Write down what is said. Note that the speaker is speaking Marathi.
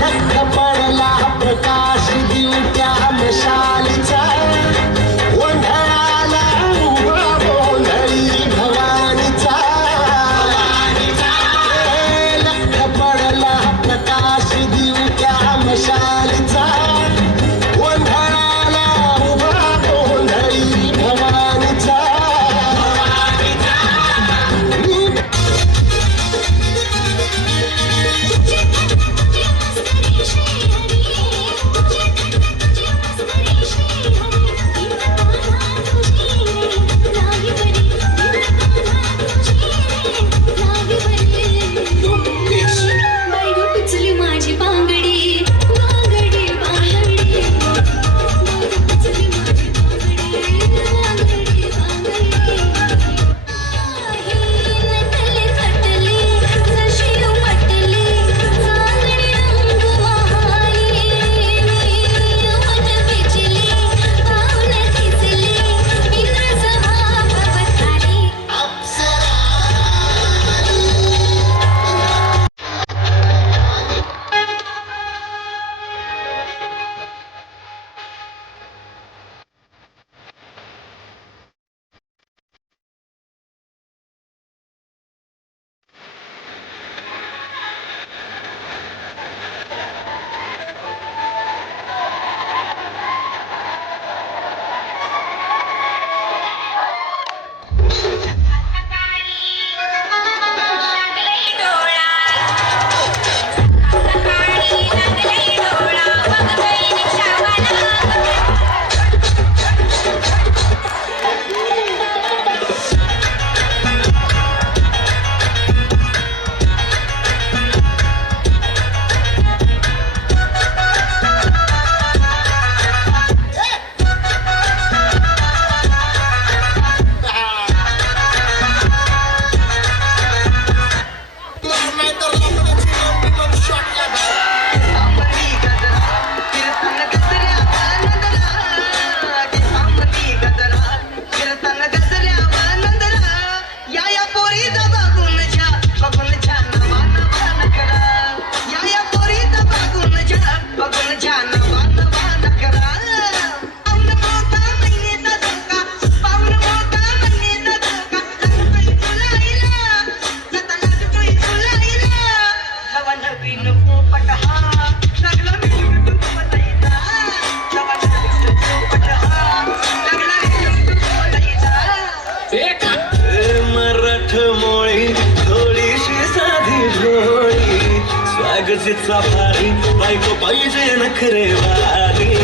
लख पडला प्रकाश दिवट्या मशालीचा गोंधळाला उभा गोंधळी भवानीचा लख पडला प्रकाश दिवट्या मशालीचा गोंधळाला उभा गोंधळी भवानीचा माझी बांगडी बांगडी बांगडी माझी बांगडी बांगडी बांगडी नटले खटले जशी उमटले चांदणी रंग वहाली मन विचले पाऊल खेचले इंद्रसभा पवताली मराठमोळी थोडीशी साधी भोळी स्वागतीचा भारी बायको पाहिजे नखरे वारी